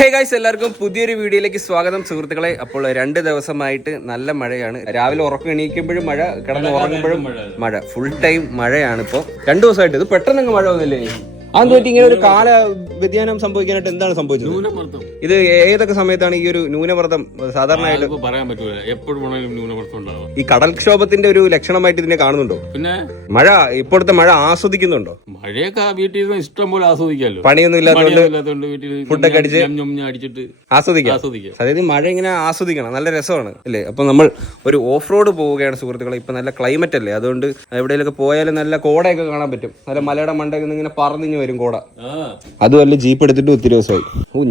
Hey guys, എല്ലാവർക്കും പുതിയൊരു വീഡിയോയിലേക്ക് സ്വാഗതം സുഹൃത്തുക്കളെ. അപ്പോൾ 2 ദിവസമായിട്ട് നല്ല മഴയാണ്. രാവിലെ ഉറക്കം എണീക്കുമ്പോഴും മഴ, കിടന്ന് ഉറങ്ങുമ്പോഴും മഴ, ഫുൾ ടൈം മഴയാണ്. ഇപ്പോൾ 2 ദിവസമായിട്ട് ഇത് പെട്ടെന്ന് മഴ വന്നില്ലേ? അതെന്ത് പറ്റി ഇങ്ങനെ ഒരു കാല വ്യതിയാനം സംഭവിക്കാനായിട്ട്? എന്താണ് സംഭവിച്ചത്? ഇത് ഏതൊക്കെ സമയത്താണ് ഈ ഒരു ന്യൂനമർദ്ദം സാധാരണയായിട്ട് പറയാൻ പറ്റൂല? എപ്പോഴും ന്യൂനമർദ്ദം ഉണ്ടാവും. ഈ കടൽക്ഷോഭത്തിന്റെ ഒരു ലക്ഷണമായിട്ട് ഇതിനെ കാണുന്നുണ്ടോ? പിന്നെ മഴ, ഇപ്പോഴത്തെ മഴ ആസ്വദിക്കുന്നുണ്ടോ? മഴയൊക്കെ വീട്ടിൽ ഇഷ്ടം പോലെ ആസ്വദിക്കാമല്ലോ. പണിയൊന്നും ഇല്ലാത്തതുകൊണ്ട് വീട്ടിൽ ഫുഡൊക്കെ അടിച്ച് അടിച്ചിട്ട് ആസ്വദിക്കാം. അതായത് മഴ ഇങ്ങനെ ആസ്വദിക്കണം, നല്ല രസമാണ് അല്ലേ? അപ്പൊ നമ്മൾ ഒരു ഓഫ് റോഡ് പോവുകയാണ് സുഹൃത്തുക്കളെ. ഇപ്പൊ നല്ല ക്ലൈമറ്റ് അല്ലേ, അതുകൊണ്ട് എവിടെയെങ്കിലും പോയാലും നല്ല കോടയൊക്കെ കാണാൻ പറ്റും. നല്ല മലയുടെ മണ്ടയിൽ ഇങ്ങനെ പറന്നിഞ്ഞ് വരും കോട. അതുമല്ല ജീപ്പ് എടുത്തിട്ട് ഒത്തിരി ദിവസമായി.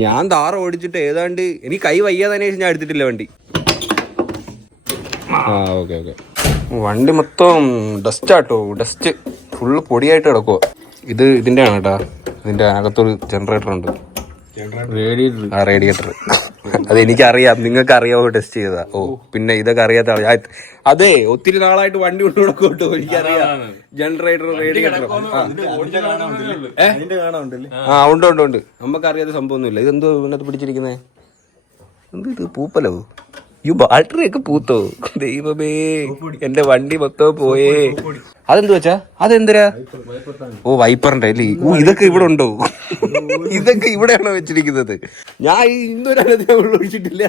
ഞാൻ താറ ഓടിച്ചിട്ട് ഏതാണ്ട് എനിക്ക് കൈ വയ്യാതെ ഞാൻ എടുത്തിട്ടില്ല വണ്ടി. Okay okay. വണ്ടി മൊത്തം ഡസ്റ്റ് ആട്ടോ, ഡസ്റ്റ് ഫുള്ള് പൊടിയായിട്ട് കിടക്കുവോ. ഇതിന്റെ ആണ് കേട്ടാ. ഇതിന്റെ അകത്തൊരു ജനറേറ്റർ ഉണ്ട്, റേഡിയേറ്റർ. അത് എനിക്കറിയാം, നിങ്ങൾക്ക് അറിയാവോ ടെസ്റ്റ് ചെയ്തതാ? ഓ പിന്നെ ഇതൊക്കെ അറിയാത്ത ആള്. അതെ, ഒത്തിരി നാളായിട്ട് വണ്ടി കൊണ്ട് കൊടുക്കോട്ടോ, എനിക്കറിയാം. ജനറേറ്റർ, റേഡിയേറ്റർ ഉണ്ട് ഉണ്ട് ഉണ്ട്. നമുക്കറിയാത്ത സംഭവമൊന്നുമില്ല. ഇതെന്തോ ഇതിനകത്ത് പിടിച്ചിരിക്കുന്നേ? എന്ത് ഇത്, പൂപ്പലോ? ഈ ബാറ്ററി ഒക്കെ പൂത്തോ? ദൈവമേ, എന്റെ വണ്ടി മൊത്തം പോയേ. അതെന്ത് വെച്ചാ? അതെന്തിനാ? ഓ, വൈപ്പറിന്റെ അല്ലേ? ഇതൊക്കെ ഇവിടെ ഉണ്ടോ? ഇതൊക്കെ ഇവിടെയാണോ വെച്ചിരിക്കുന്നത്? ഞാൻ ഇന്നൊരു ഒഴിച്ചിട്ടില്ല.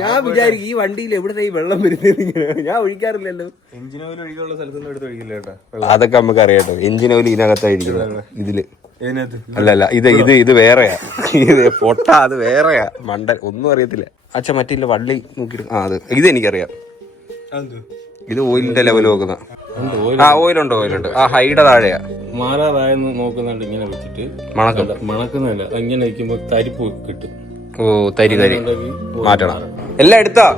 ഞാൻ വിചാരിക്കും ഈ വണ്ടിയിൽ എവിടെ ഈ വെള്ളം വരുന്നത്? ഞാൻ ഒഴിക്കാറില്ലല്ലോ. എഞ്ചിൻ ഓയിൽ ഒഴിക്കാനുള്ള സ്ഥലത്തൊന്നും എടുത്ത് ഒഴിക്കില്ല കേട്ടോ. അതൊക്കെ നമുക്ക് അറിയാട്ടോ. Engine oil ഇതിനകത്തായിരിക്കുന്നത്. ഇതില് അല്ലല്ല, ഇത് വേറെയാ. ഇത് പൊട്ട, അത് വേറെയാ. മണ്ടൻ, ഒന്നും അറിയത്തില്ല. അച്ഛൻ മറ്റില്ല വള്ളി നോക്കിയിട്ട്. ഇത് എനിക്കറിയാം. ഇത് ഓയിലിന്റെ ലെവൽ നോക്കുന്ന. ഓയിലുണ്ട്. ആ ഹൈഡ് താഴെയാ. മാറാറായെന്ന് നോക്കുന്നുണ്ട്. ഇങ്ങനെ വെച്ചിട്ട് മണക്കുന്നില്ല. ഇങ്ങനെ വെക്കുമ്പോ തരിപ്പ് കിട്ടും. ഓ, തരി മാറ്റണം. എല്ലാം എടുത്താ?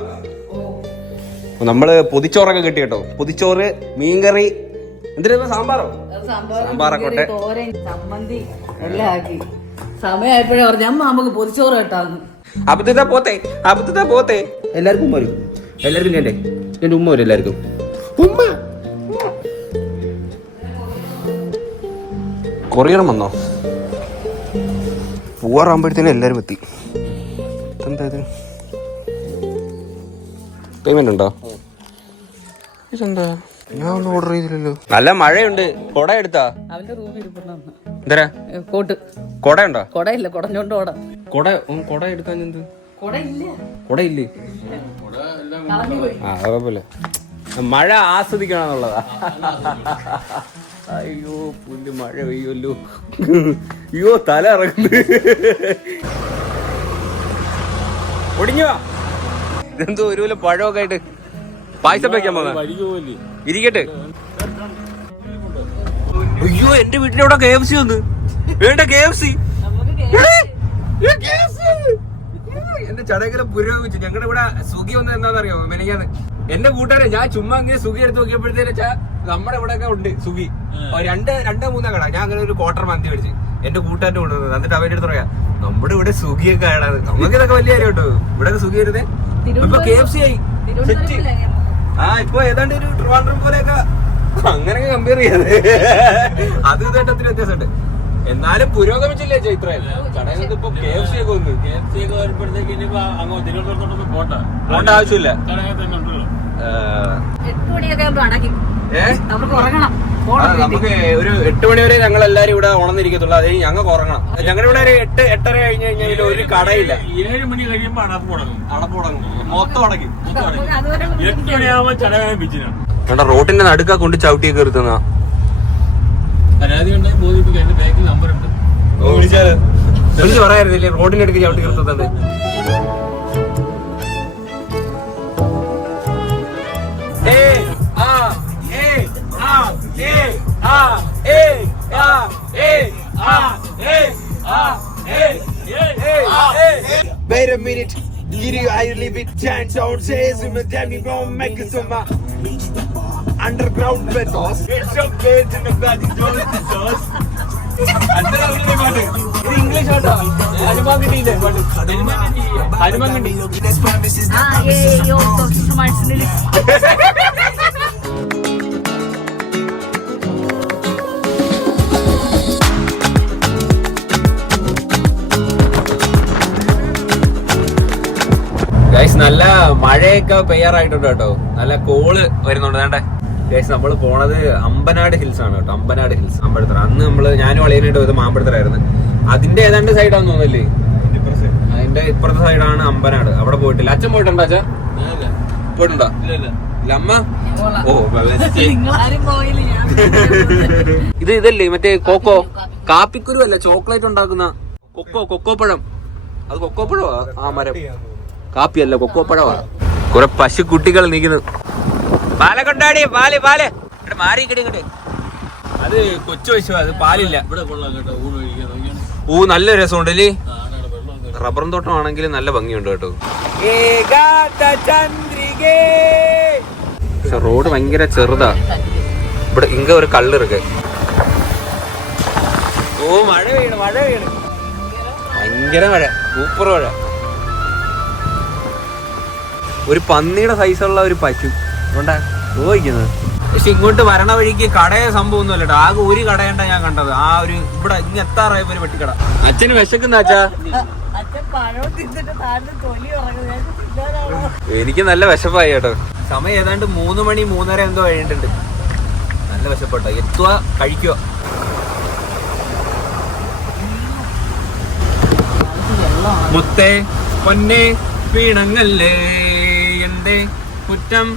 നമ്മള് പൊതിച്ചോറൊക്കെ കിട്ടി കേട്ടോ. പൊതിച്ചോറ്, മീൻകറി, എന്തിനാ, സാമ്പാറൊക്കെ സമയമായപ്പോഴേ പറഞ്ഞു അമ്മ നമുക്ക് പൊതിച്ചോറ് കേട്ടാന്ന്. അബദ്ധത്താ പോത്തെ. എല്ലാവർക്കും ഉമ്മ വരും. എല്ലാവർക്കും എന്റെ ഉമ്മ വരും. എല്ലാവർക്കും ഉമ്മ. കൊറിയർ വന്നോ? പോവാറാകുമ്പോഴത്തേനും എല്ലാരും എത്തി. എന്താ ഇത്? പേയ്മെന്റ് ഉണ്ടോ? ഇതെന്താ? ഞാൻ ഒന്നും ഓർഡർ ചെയ്തില്ലല്ലോ. നല്ല മഴയുണ്ട്. കൊട എടുത്താ? അവന്റെ റൂമിൽ എന്തരാ? കോട്ട്. കൊട ഉണ്ടോ? കൊടയില്ല, കൊടഞ്ഞോണ്ട് കൊട എടുക്കാൻ എന്ത്? കൊടയില്ലേ? കുഴപ്പമില്ല. മഴ ആസ്വദിക്കണമെന്നുള്ളതാ. അയ്യോ പുല്ല്, മഴ പെയ്യുമല്ലോ. അയ്യോ തല ഇറങ്ങുന്നു. ഒടിഞ്ഞു വാ. ഇതെന്തോ ഒരു പോലെ പഴമൊക്കെ ആയിട്ട് പായസം വെക്കാൻ പോകാം. ഇരിക്കട്ടെ. അയ്യോ, എന്റെ വീട്ടിന്റെ അവിടെ KFC വന്ന്. വേണ്ട KFC. എന്റെ ചടങ്ങര പുരോഗമിച്ചു. ഞങ്ങളുടെ ഇവിടെ സുഖി വന്നത് എന്താണെന്നറിയോ? മെനങ്ങാന്ന് എന്റെ കൂട്ടുകാരെ ഞാൻ ചുമ്മാ ഇങ്ങനെ സുഖി എടുത്ത് നോക്കിയപ്പോഴത്തേന് നമ്മുടെ ഇവിടെ ഒക്കെ ഉണ്ട് സുഖി. 2-3 കട. ഞാൻ അങ്ങനെ ഒരു ക്വാർട്ടർ മന്തി മേടിച്ച് എന്റെ കൂട്ടുകാരന്റെ കൊണ്ടുവന്നത്. എന്നിട്ട് അവന്റെ അടുത്ത് പറയാ, നമ്മുടെ ഇവിടെ സുഖിയൊക്കെ ആണ്. നമുക്ക് ഇതൊക്കെ വലിയ കാര്യം കേട്ടോ. ഇവിടെ സുഖി വരുന്നേ. ഇപ്പൊ KFC ആയി. ഇപ്പൊ ഏതാണ്ട് ഒരു ട്രിവാൻഡ്രം പോലെയൊക്കെ അങ്ങനെയൊക്കെ കമ്പയർ ചെയ്യാതെ അത് ഇതായിട്ട് ഒത്തിരി വ്യത്യാസമുണ്ട്. എന്നാലും പുരോഗമിച്ചില്ലേ ചൈത്രയിൽ? കടയിൽ ഇപ്പൊ KFC ഒക്കെ വന്നു. KFC ഒക്കെ വരുമ്പോഴത്തേക്ക് ഇനിയിപ്പോ അങ്ങോട്ട് തിരുവനന്തപുരത്തോട്ടൊന്നും പോണ്ട ആവശ്യമില്ല. നമുക്ക് ഒരു 8 മണി വരെ ഞങ്ങൾ എല്ലാരും ഇവിടെ ഉണർന്നിരിക്കത്തുള്ളൂ. അത് ഞങ്ങൾക്ക് ഉറങ്ങണം. ഞങ്ങളുടെ ഇവിടെ ഒരു 8-8:30 കഴിഞ്ഞ് കഴിഞ്ഞാൽ ഒരു കടയില്ല. 7 മണി കഴിയുമ്പോ അടപ്പ് തുടങ്ങും. മൊത്തം അടങ്ങി. 8 മണിയാകുമ്പോ ചടങ്ങാൻ പിച്ചിനാണ്. കണ്ട റോഡിന്റെ നടുക്കാ കൊണ്ട് ചവിട്ടിയൊക്കെ നിർത്തുന്ന. പരാതി ഉണ്ടെങ്കിൽ ബോധിപ്പിക്കാൻ എന്റെ ബാങ്കിൽ നമ്പറുണ്ട്. വിളിച്ച് പറയാറില്ലേ റോഡിന്റെ അടുക്ക് ചവിട്ടി നിർത്തുന്നത്? Wait a minute. I live with chance on says in the Danny Brown make some underground methods. It's okay to the bloody doors. English ആട്ടോ. ഹനുമാൻഗിണ്ടിയില്ലേ ഹനുമാൻഗിണ്ടി. ഗൈസ് നല്ല മഴയൊക്കെ പെയ്യാറായിട്ടുണ്ട് കേട്ടോ. നല്ല കോള് വരുന്നുണ്ട്. വേണ്ടേ ഗൈസ്, നമ്മൾ പോണത് അമ്പനാട് ഹിൽസ് ആണ് കേട്ടോ. അമ്പനാട് ഹിൽസ്, മാമ്പഴത്തറ. അന്ന് ഞാനും അളിയനായിട്ട് പോയത് മാമ്പഴത്തറായിരുന്നു. അതിന്റെ ഏതാണ്ട് സൈഡാന്ന് തോന്നല്ലേ? അതിന്റെ ഇപ്പുറത്തെ സൈഡാണ് അമ്പനാട്. അവിടെ പോയിട്ടില്ല. അച്ഛൻ പോയിട്ടുണ്ടോ? അച്ഛൻ പോയിട്ടുണ്ടോ? ഇല്ല. അമ്മ ഓ ഇതല്ലേ മറ്റേ കോക്കോ കാപ്പിക്കുരു അല്ല, ചോക്ലേറ്റ് ഉണ്ടാക്കുന്ന കൊക്കോപ്പഴം. അത് കൊക്കോപ്പഴമാ ആ മരം. കാപ്പിയല്ല, കൊക്കോപ്പഴമാ. കുറെ പശുക്കുട്ടികൾ നിൽക്കുന്നു. പാലെ കൊണ്ടാടി, പാല് പാല് മാറിക്കടി ഇങ്ങോട്ട്. അത് കൊച്ചു പശു, അത് പാലില്ല. നല്ല രസമുണ്ടല്ലേ. റബ്ബറും തോട്ടമാണെങ്കിൽ നല്ല ഭംഗിയുണ്ട് കേട്ടോ. പക്ഷെ റോഡ് ഭയങ്കര ചെറുതാ. ഇവിടെ ഇങ്ങ ഒരു കള്ളിറക്ക്. ഓ മഴ വീണ് ഭയങ്കര മഴ, സൂപ്പർ മഴ. ഒരു പന്നിയുടെ സൈസുള്ള ഒരു പശു അതുകൊണ്ടാ ചോദിക്കുന്നത്. പക്ഷെ ഇങ്ങോട്ട് വരണ വഴിക്ക് കടയ സംഭവം ഒന്നും അല്ലട്ടോ. ആകെ ഒരു കടയുണ്ട ഞാൻ കണ്ടത്. ആ ഒരു ഇവിടെ ഇങ്ങ എത്താറായപ്പോ ഒരു വെട്ടിക്കട. അച്ഛന് വിശക്കുന്ന അച്ഛാ? എനിക്ക് നല്ല വിശപ്പായി കേട്ടോ. സമയം ഏതാണ്ട് 3 മണി 3:30 എന്തോ കഴിഞ്ഞിട്ടുണ്ട്. നല്ല വിശപ്പെട്ടോ. എത്തുക, കഴിക്കുക. മുത്തേ പൊന്നെ വീണങ്ങല്ലേ, എന്റെ കുറ്റം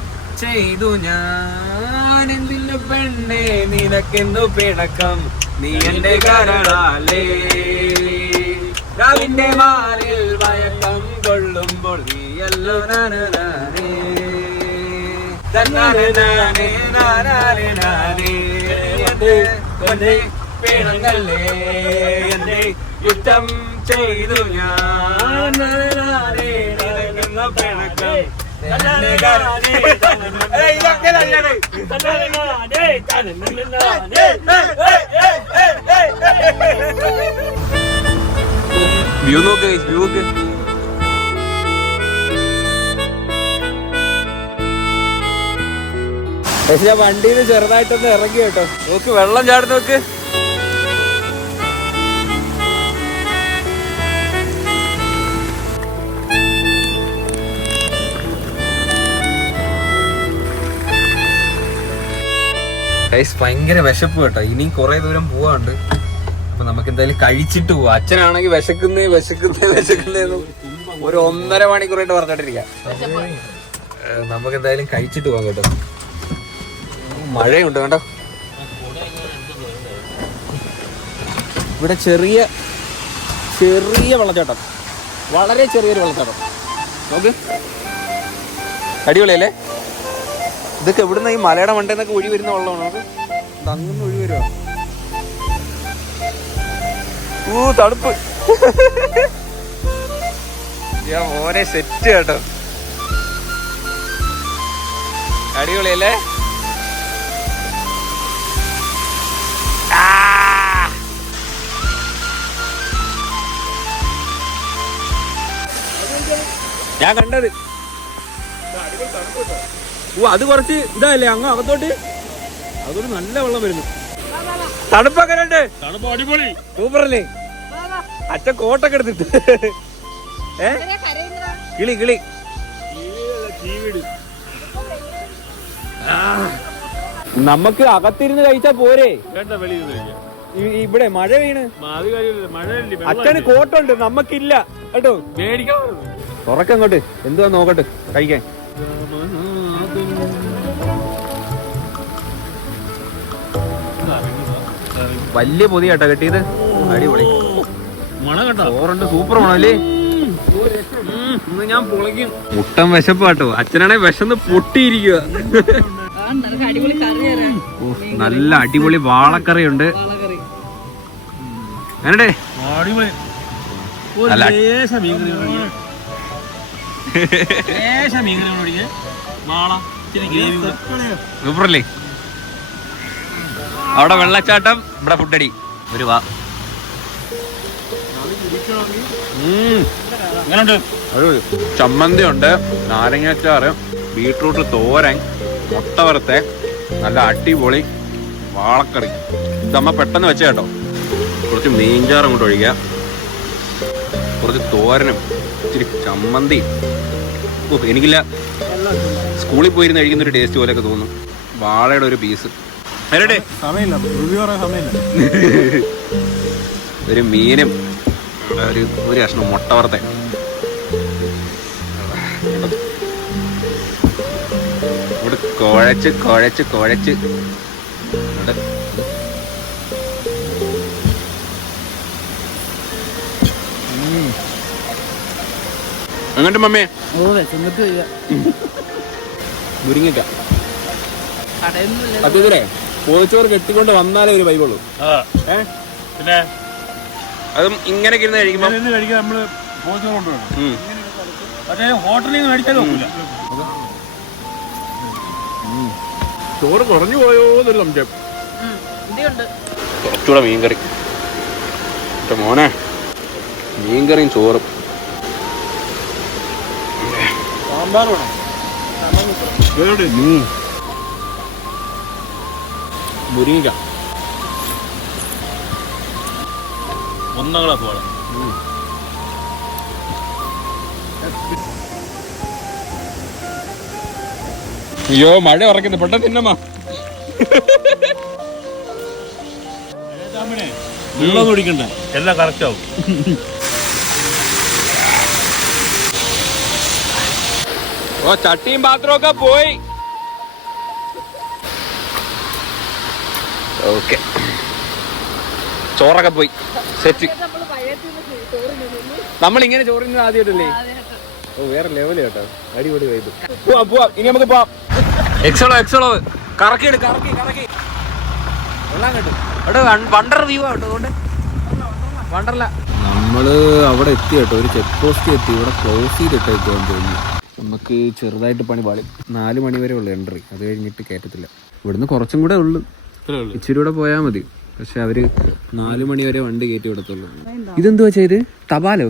ചെയ്തു ഞാൻ. എന്തിനു പെണ്ണേ നിനക്കെന്തു പിണക്കം, നീ എന്റെ കരളാലേ. രാവിന്റെ മാറിൽ മയക്കം കൊള്ളുമ്പോൾ നീയല്ലോ നാനേ തന്നാനേ നാനേ നാനേ. എന്റെ പൊന്നെ വീണങ്ങല്ലേ, എന്റെ കുറ്റം ചെയ്തു ഞാൻ. പിണക്കം വ്യൂ നോക്ക്, വ്യൂ നോക്ക്. പക്ഷെ ഞാൻ വണ്ടിയിൽ ചെറുതായിട്ടൊന്ന് ഇറങ്ങി കേട്ടോ. നോക്ക്, വെള്ളം ചാടുന്ന നോക്ക്. ഭയങ്കര വിശപ്പ് കേട്ടോ. ഇനിയും കുറെ ദൂരം പോവാണ്ട്. അപ്പൊ നമുക്ക് എന്തായാലും കഴിച്ചിട്ട് പോവാം. അച്ഛനാണെങ്കിൽ വിശക്കുന്നേന്ന് ഒരു 1.5 മണിക്കൂറായിട്ട് പറഞ്ഞിട്ടിരിക്കാം. നമുക്ക് എന്തായാലും കഴിച്ചിട്ട് പോവാം കേട്ടോ. മഴയുണ്ട് കേട്ടോ. ഇവിടെ ചെറിയ വെള്ളച്ചാട്ടം, വളരെ ചെറിയൊരു വെള്ളച്ചാട്ടം. നോക്ക്, അടിപൊളിയല്ലേ? ഇതൊക്കെ എവിടുന്ന ഈ മലയുടെ മണ്ടേന്നൊക്കെ ഒഴി വരുന്ന വെള്ളമാണ്. നമുക്ക് അങ്ങനെ ഒഴി വരുവാ. തണുപ്പ്. മോനെ സെറ്റ് കേട്ടോ. അടിപൊളിയല്ലേ? ഞാൻ കണ്ടത് അത് കുറച്ച് ഇതല്ലേ അങ്ങ് അകത്തോട്ട്. അതൊരു നല്ല വെള്ളം വരുന്നു. തണുപ്പൊക്കെ ഉണ്ട്. തണുപ്പ് അടിപൊളി, സൂപ്പറല്ലേ? അച്ഛൻ കോട്ടൊക്കെ എടുത്തിട്ട് കിളി നമുക്ക് അകത്തിരുന്ന് കഴിച്ചാ പോരെ? ഇവിടെ മഴ വീണ് അച്ഛന് കോട്ടുണ്ട്, നമ്മക്കില്ല കേട്ടോ. തുറക്കങ്ങോട്ട്, എന്തുവാ നോക്കട്ടെ കഴിക്കാൻ. വലിയ പൊതി കേട്ടോ കെട്ടിയത്. അടിപൊളി ചോറുണ്ട്, സൂപ്പർ മണല്ലേ? ഞാൻ പൊളിക്കും. മുട്ടൻ വിശപ്പ് കേട്ടോ. അച്ഛനാണെ വിശന്ന് പൊട്ടിയിരിക്കുക. നല്ല അടിപൊളി വാളക്കറി ഉണ്ട്. അങ്ങനെ സൂപ്പറല്ലേ? അവിടെ വെള്ളച്ചാട്ടം, ഇവിടെ ഫുഡടി. ഒരു വാ. ചമ്മന്തി ഉണ്ട്, നാരങ്ങാച്ചാറ്, ബീട്രൂട്ട് തോരൻ, മുട്ട വറുത്തെ, നല്ല അടിപൊളി വാളക്കറി. ഇതമ്മ പെട്ടെന്ന് വെച്ച കേട്ടോ. കുറച്ച് മീൻചാറ് അങ്ങോട്ട് ഒഴിക്കുക, കുറച്ച് തോരനും, ഇച്ചിരി ചമ്മന്തി, ഓ എനിക്കില്ല, സ്കൂളിൽ പോയിരുന്ന് കഴിക്കുന്ന ഒരു ടേസ്റ്റ് പോലെയൊക്കെ തോന്നും. വാളയുടെ ഒരു പീസ് സമയമില്ല, റിവ്യൂ പറയാൻ സമയമില്ല. ഒരു മീനും ഒരു കഷ്ണം മുട്ട വറുത്ത ഇവിടെ കുഴച്ച് കുഴച്ച് കുഴച്ച് അങ്ങോട്ട് മമ്മേ മുരിങ്ങക്ക സത്യത്തിലേ പോച്ചോറ് കെട്ടിക്കൊണ്ട് വന്നാലേ ഒരു വൈബുള്ളൂ. പിന്നെ അതും ഇങ്ങനെയൊക്കെ ഇരുന്ന് കഴിക്കുമ്പോൾ കഴിക്കാൻ നമ്മള് പോച്ചോറ് കൊണ്ടുപോകണം. പക്ഷേ ഹോട്ടലിൽ നിന്ന് മേടിച്ചാൽ നോക്കില്ല. ചോറ് കുറഞ്ഞു പോയോ എന്നൊരു സംശയം. കുറച്ചുകൂടെ മീൻകറി മോനെ, മീൻകറിയും ചോറും. സാമ്പാർ വേണം. മുരിങ്ങ 1 ഗ്ലാസ് വേണം. അയ്യോ മഴ ഉറക്കുന്നു, പെട്ടെന്ന് തിന്നമ്മ. വെള്ളം കുടിക്കണ്ട, എല്ലാം കറക്റ്റ് ആവും. ഓ ചട്ടിയും പാത്രമൊക്കെ പോയി. ഓക്കെ, ചോറൊക്കെ പോയി, സെറ്റ്. നമ്മളിങ്ങനെ ചോറിന് ആദ്യമായിട്ടല്ലേ? ഓ വേറെ ലെവല് കേട്ടോ, അടിപൊളി വൈബ്. പോവാം പോവാം, ഇനി നമുക്ക് പോവാം. എക്സോളോ കറക്കി എടു, കറക്കി കറക്കി വെള്ളം കേട്ടു. അവിടെ വണ്ടർ വ്യൂ ആട്ടോ, അതുകൊണ്ട് വണ്ടർല. നമ്മള് അവിടെ എത്തി കേട്ടോ, ഒരു ചെക്ക് പോസ്റ്റ് എത്തി. ഇവിടെ ക്ലോസ് ചെയ്തിട്ടേക്കുവാന്ന് തോന്നുന്നു. നമുക്ക് ചെറുതായിട്ട് പണി പാളി. 4 മണി വരെ ഉള്ളു എൻട്രി, അത് കഴിഞ്ഞിട്ട് കയറ്റത്തില്ല. ഇവിടുന്ന് കുറച്ചും കൂടെ ഉള്ളു, ഇച്ചിരി കൂടെ പോയാൽ മതി. പക്ഷെ അവര് 4 മണി വരെ വണ്ടി കയറ്റി വിടത്തുള്ളൂ. ഇതെന്തുവാ ചെയ്ത്? തപാലോ?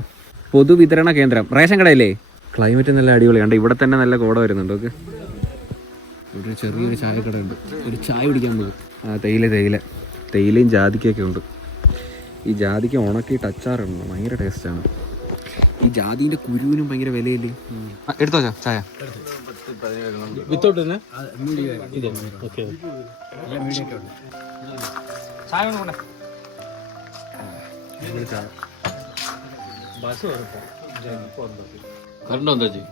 പൊതുവിതരണ കേന്ദ്രം, റേഷൻ കടയില്ലേ? ക്ലൈമറ്റ് നല്ല അടിപൊളിയാണ്. ഇവിടെ തന്നെ നല്ല കോട വരുന്നുണ്ട്. ഓക്കെ, ഇവിടെ ഒരു ചെറിയൊരു ചായക്കട ഉണ്ട്, ഒരു ചായ കുടിക്കാൻ പോകും. തേയിലയും ജാതിക്കൊക്കെ ഉണ്ട്. ഈ ജാതിക്ക ഉണക്കിയിട്ട് അച്ചാറുണ്ട്, ഭയങ്കര ടേസ്റ്റാണ്. ഈ ജാതിന്റെ കുരുവിനും ഭയങ്കര വിലയില്ലേ? എടുത്തോ ചായ. വിത്തൗട്ട് തന്നെ ചായ കൊണ്ടേ കറണ്ടോ എന്താ ചെയ്യും?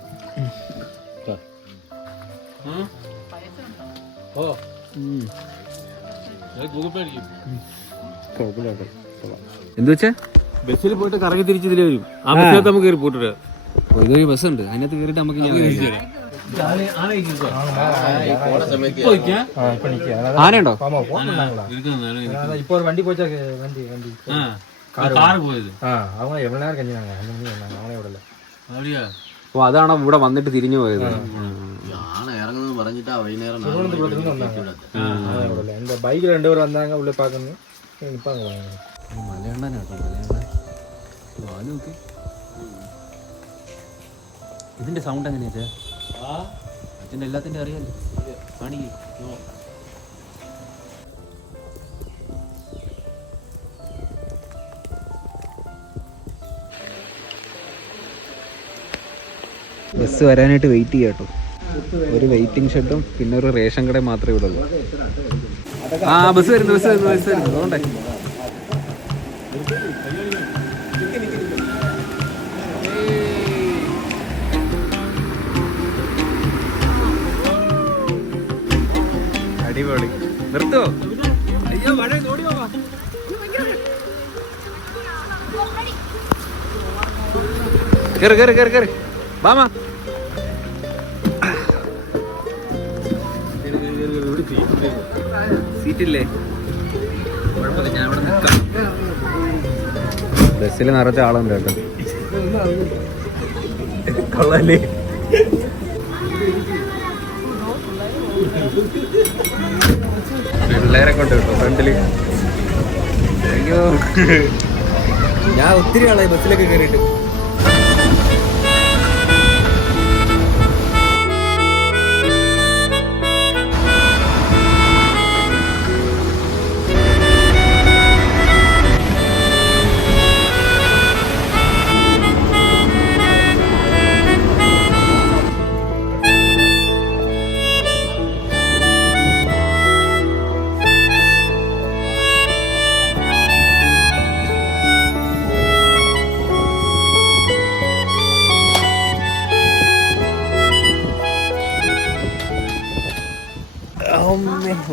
ഗൂഗിൾ പേ അടിക്കും. എന്ത് വെച്ചാ ബസ്സിൽ പോയിട്ട് കറങ്ങി തിരിച്ചിതിലേ വരും. ആ ബസ്സിനകത്ത് നമുക്ക് കയറി പോയിട്ട് ഇതൊരു ബസ്സുണ്ട്, അതിനകത്ത് കയറിയിട്ട് നമുക്ക് ആനയുണ്ടോ? இப்போ ஒரு வண்டி போச்சா வண்டி കാറ് പോയത്. அவங்க எவ்வளவு நேரம் கஞ்சினாங்க, 5 மணி வந்தாங்க, அவங்களே விடல. அப்படியா? ഓ അതാണോ ഇവിടെ വന്നിട്ട് തിരിഞ്ഞു പോയത്? இறங்குறது மறைஞ்சிட்டா வைநேரம் திருவனந்தபுரத்துலேருந்து வந்தாங்க, விடல. இந்த பைக்கில் 2 பேர் வந்தாங்க, உள்ள பார்க்கணும் நிற்பாங்க. മലയണ്ണനാട്ടോ, മലയണ്ണൻ. നോക്ക്, ഇതിന്റെ സൗണ്ട് എങ്ങനെയാ? അച്ഛൻ്റെ എല്ലാത്തിൻ്റെ അറിയാലോ, കാണിക്കേ. ബസ് വരാനായിട്ട് വെയിറ്റ് ചെയ്യാം കേട്ടോ. ഒരു വെയിറ്റിംഗ് ഷെഡും പിന്നെ ഒരു റേഷൻ കടയും മാത്രമേ ഇവിടെ ഉള്ളൂ. ആ ബസ് വരുന്നു അതുകൊണ്ടേ. അടിപൊളി. നിർത്തോ? അയ്യോ മഴ ഓടി പോവാ. കേറ് വാമാ. സീറ്റില്ലേ? കുഴപ്പമില്ല, ഞാൻ ഇവിടെ നിൽക്കാം. ബസ്സിൽ നിറച്ച ആളുണ്ട് കേട്ടോ. കൊള്ളാല്ലേ? പിള്ളേരെ കൊണ്ട് കേട്ടോ ഫ്രണ്ടില്. അയ്യോ ഞാൻ ഒത്തിരി ആളായി ബസ്സിലൊക്കെ കയറിയിട്ട്.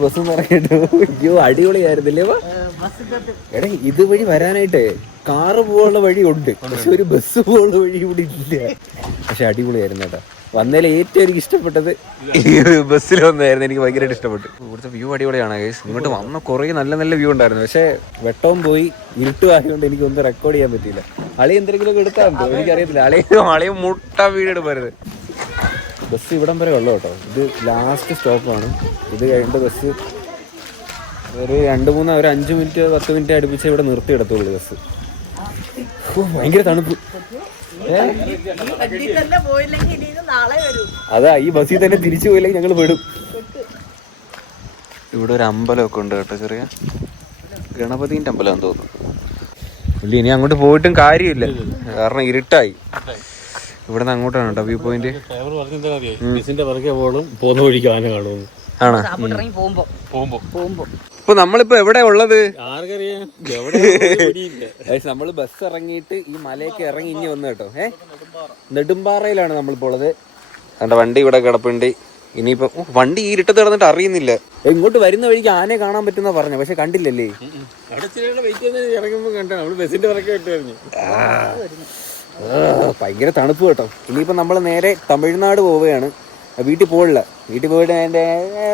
ബസ് ഇറങ്ങിട്ടു. അയ്യോ അടിപൊളിയായിരുന്നില്ലേ? എടാ ഇതുവഴി വരാനായിട്ട് കാറ് പോകാനുള്ള വഴി ഉണ്ട്, പക്ഷെ ഒരു ബസ് പോകാനുള്ള വഴി ഇവിടെ ഇല്ല. പക്ഷെ അടിപൊളിയായിരുന്നു കേട്ടോ. വന്നതിൽ ഏറ്റവും എനിക്ക് ഇഷ്ടപ്പെട്ടത് ഈ ബസ്സിൽ വന്നായിരുന്നു. എനിക്ക് ഭയങ്കരമായിട്ട് ഇഷ്ടപ്പെട്ടു. ഇവിടുത്തെ വ്യൂ അടിപൊളിയാണ് ഗൈസ്. ഇങ്ങോട്ട് വന്ന കുറേ നല്ല നല്ല വ്യൂ ഉണ്ടായിരുന്നു. പക്ഷെ വെട്ടവും പോയി ഇരുട്ടും ആയതുകൊണ്ട് എനിക്ക് ഒന്നും റെക്കോർഡ് ചെയ്യാൻ പറ്റിയില്ല. അളി എന്തെങ്കിലും എടുത്താൽ എനിക്കറിയത്തില്ല. അളിയും മുട്ട വീട് പോരുത്. ബസ് ഇവിടം വരെ ഉള്ളു കേട്ടോ. ഇത് ലാസ്റ്റ് സ്റ്റോപ്പാണ്. ഇത് കഴിഞ്ഞിട്ട് ബസ് ഒരു 5 മിനിറ്റ് 10 മിനിറ്റ് അടുപ്പിച്ച് ഇവിടെ നിർത്തി എടുത്തുള്ളൂ ബസ്. ഭയങ്കര തണുപ്പ്. അതാ ഈ ബസ്സിൽ തന്നെ തിരിച്ചു പോയില്ലെങ്കിൽ ഞങ്ങൾ വിടും. ഇവിടെ ഒരു അമ്പലമൊക്കെ ഉണ്ട് കേട്ടോ, ചെറിയ ഗണപതിന്റെ അമ്പലം തോന്നുന്നു. ഇനി അങ്ങോട്ട് പോയിട്ടും കാര്യമില്ല, കാരണം ഇരുട്ടായി. ഇവിടെ നിന്ന് അങ്ങോട്ടാണ് കേട്ടോ വ്യൂ പോയിന്റ്. ബസിന്റെ പുറകെ പോകണം, പോകുന്ന വഴിക്ക് ആന കാണുമെന്ന്. ആണോ? പോകുമ്പോ ഇപ്പൊ നമ്മളിപ്പോ എവിടെ ഉള്ളത്? ആർക്കറിയാം. നമ്മള് ബസ് ഇറങ്ങിയിട്ട് ഈ മലയൊക്കെ ഇറങ്ങി ഇനി വന്നു കേട്ടോ. നെടുമ്പാറയിലാണ് നമ്മളിപ്പോ ഉള്ളത്. എന്റെ വണ്ടി ഇവിടെ കിടപ്പുണ്ട്. ഇനിയിപ്പോ വണ്ടി ഈ ഇരുട്ടത്ത് കിടന്നിട്ട് അറിയുന്നില്ല. ഇങ്ങോട്ട് വരുന്ന വഴിക്ക് ആനയെ കാണാൻ പറ്റുന്ന പറഞ്ഞു, പക്ഷെ കണ്ടില്ലല്ലേ. ഇറങ്ങുമ്പോ കണ്ടോ നമ്മള് ബസിന്റെ പുറകെ ഇട്ടായിരുന്നു. ഭയങ്കര തണുപ്പ് കേട്ടോ. ഇനിയിപ്പോ നമ്മള് നേരെ തമിഴ്നാട് പോവുകയാണ്. വീട്ടിൽ പോയില്ല. വീട്ടിൽ പോയിട്ട് അതിന്റെ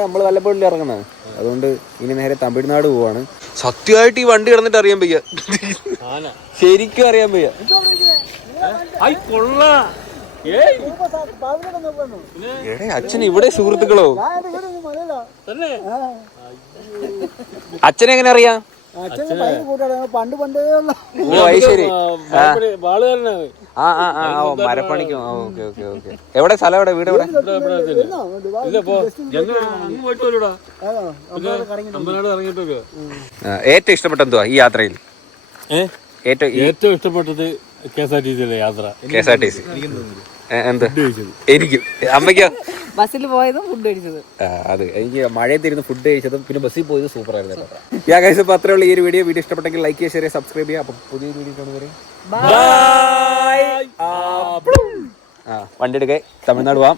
നമ്മള് വല്ലപ്പോഴും ഇറങ്ങുന്നതാണ്. അതുകൊണ്ട് ഇനി നേരെ തമിഴ്നാട് പോവാണ്. സത്യമായിട്ട് ഈ വണ്ടി കിടന്നിട്ട് അറിയാൻ വയ്യ, ശരിക്കും അറിയാൻ വയ്യ. എടേ അച്ഛൻ ഇവിടെ സുഹൃത്തുക്കളോ? അച്ഛനെങ്ങനെ അറിയാം? പണ്ട് പണ്ടേ ഓ അത് ശരി. മരപ്പണിക്കും. Okay okay okay. എവിടെ സ്ഥലം? എവിടെ വീട്? എവിടെ? ഏറ്റവും ഇഷ്ടപ്പെട്ട എന്തുവാ ഈ യാത്രയിൽ? ഏറ്റവും ഇഷ്ടപ്പെട്ടത് KSRTC യാത്ര. KSRTC എന്ത്? എനിക്കും. അമ്മയ്ക്കോ? ബസ്സിൽ പോയതും ഫുഡ് കഴിച്ചത്. അത് എനിക്ക് മഴയത്തിരുന്ന് ഫുഡ് കഴിച്ചതും പിന്നെ ബസ്സിൽ പോയത് സൂപ്പർ ആയിരുന്നു കേട്ടോ. യാ ഗൈസ്, അപ്പോൾ അത്രേ ഉള്ളൂ ഈ ഒരു വീഡിയോ. ഇഷ്ടപ്പെട്ടെങ്കിൽ ലൈക്ക് ചെയ്യുക, ഷെയർ ചെയ്യുക, സബ്സ്ക്രൈബ് ചെയ്യുക. അപ്പോൾ പുതിയൊരു വീഡിയോ കാണുന്നവരെ ബൈ. വണ്ടി എടുക്കേ, തമിഴ്നാട് പോവാം.